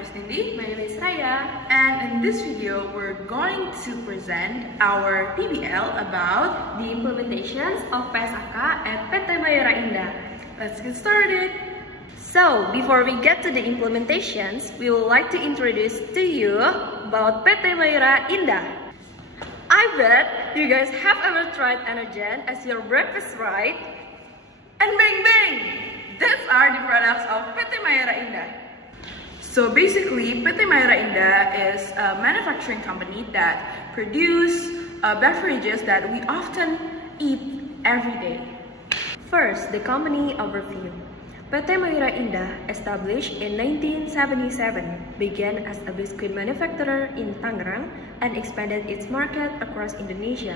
name is Nindi. My name is Raya. And in this video, we're going to present our PBL about the implementations of PSAK at PT Mayora Indah. Let's get started. So, before we get to the implementations, we would like to introduce to you about PT Mayora Indah. I bet you guys have ever tried Energen as your breakfast, right? And bang bang! These are the products of PT Mayora Indah. So basically, PT Mayora Indah is a manufacturing company that produce beverages that we often eat every day. First, the company overview. PT Mayora Indah, established in 1977, began as a biscuit manufacturer in Tangerang and expanded its market across Indonesia.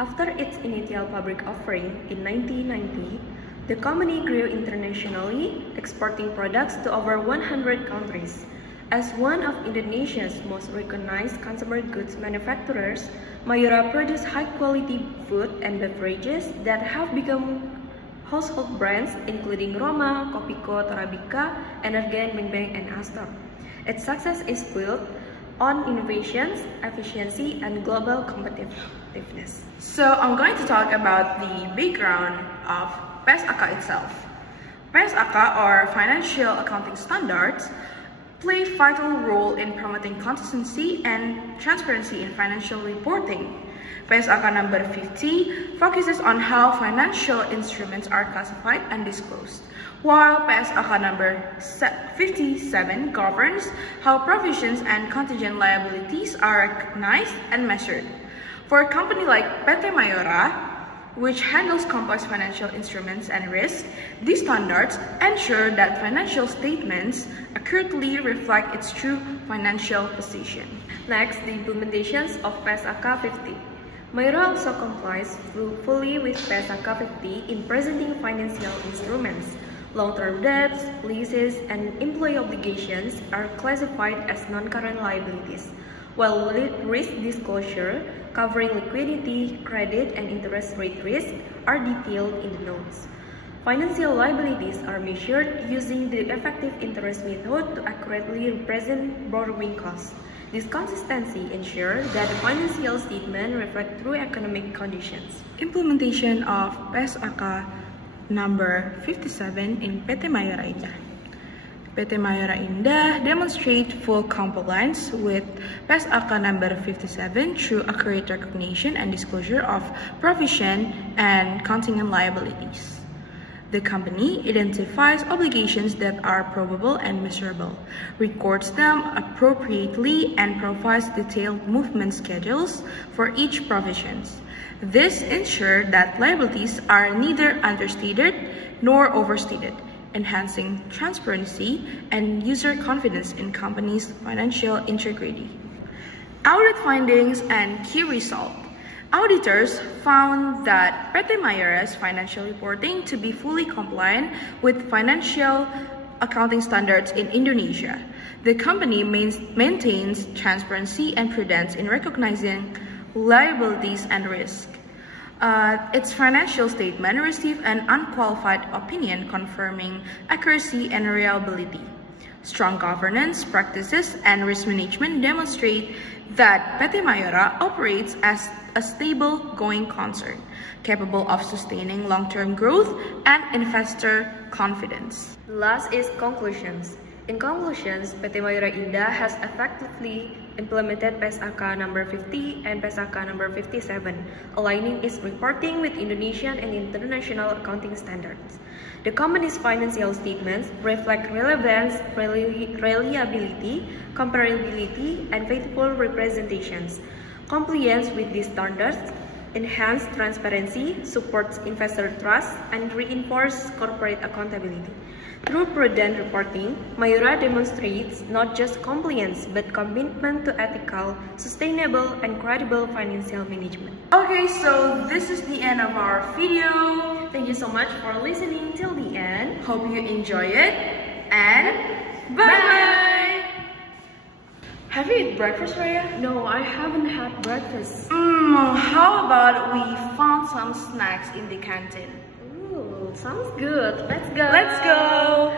After its initial public offering in 1990, the company grew internationally, exporting products to over 100 countries. As one of Indonesia's most recognized consumer goods manufacturers, Mayora produces high-quality food and beverages that have become household brands including Roma, Kopiko, Torabika, Energen, Bang Bang, and Astor. Its success is built on innovations, efficiency, and global competitiveness. So I'm going to talk about the background of PSAK itself. PSAK, or Financial Accounting Standards, play a vital role in promoting consistency and transparency in financial reporting. PSAK number 50 focuses on how financial instruments are classified and disclosed, while PSAK number 57 governs how provisions and contingent liabilities are recognized and measured. For a company like PT Mayora, which handles complex financial instruments and risk, these standards ensure that financial statements accurately reflect its true financial position. Next, the implementations of PSAK 50. Mayora also complies fully with PSAK 50 in presenting financial instruments. Long-term debts, leases, and employee obligations are classified as non-current liabilities, while risk disclosure, covering liquidity, credit, and interest rate risk, are detailed in the notes. Financial liabilities are measured using the effective interest method to accurately represent borrowing costs. This consistency ensures that the financial statement reflects true economic conditions. Implementation of PSAK number 57 in PT Mayora Indah. PT Mayora Indah demonstrates full compliance with PSAK number 57 through accurate recognition and disclosure of provision and contingent liabilities. The company identifies obligations that are probable and measurable, records them appropriately, and provides detailed movement schedules for each provision. This ensures that liabilities are neither understated nor overstated, enhancing transparency and user confidence in companies' financial integrity. Audit findings and key results. Auditors found that PT Mayora's financial reporting to be fully compliant with financial accounting standards in Indonesia. The company maintains transparency and prudence in recognizing liabilities and risk. Its financial statement received an unqualified opinion confirming accuracy and reliability. Strong governance practices and risk management demonstrate that PT Mayora operates as a stable going concern, capable of sustaining long-term growth and investor confidence. Last is conclusions. In conclusions, PT Mayora Indah has effectively implemented PSAK number 50 and PSAK number 57, aligning its reporting with Indonesian and international accounting standards. The company's financial statements reflect relevance, reliability, comparability, and faithful representations. Compliance with these standards enhances transparency, supports investor trust, and reinforces corporate accountability. Through prudent reporting, Mayora demonstrates not just compliance but commitment to ethical, sustainable, and credible financial management. Okay, so this is the end of our video. Thank you so much for listening till the end. Hope you enjoy it, and bye-bye! Have you eaten breakfast, Raya? No, I haven't had breakfast. How about we found some snacks in the canteen? Ooh, sounds good. Let's go. Let's go.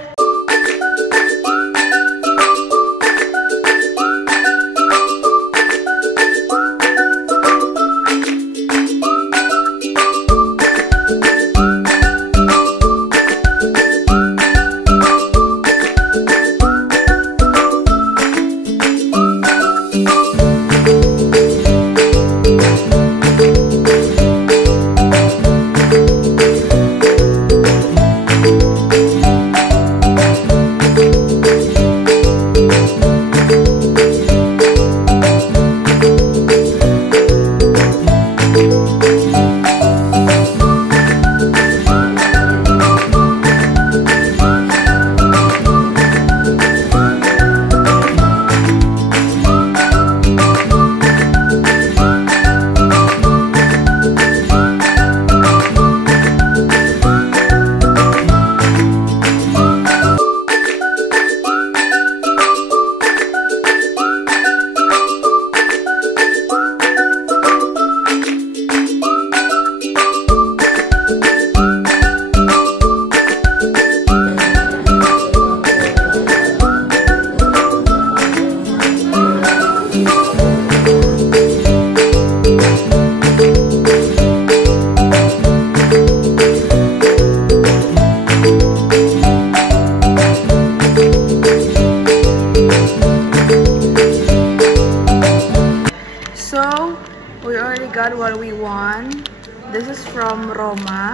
got what we want. This is from Roma.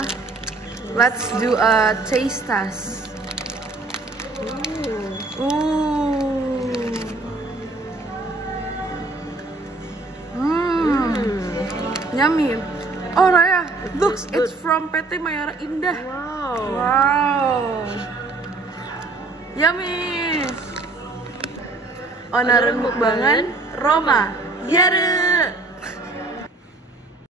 Let's do a taste test. Ooh. Yummy. Oh Raya, look, it's from PT Mayora Indah. Wow. Yummy. Onaran mukbangan Roma. Yare.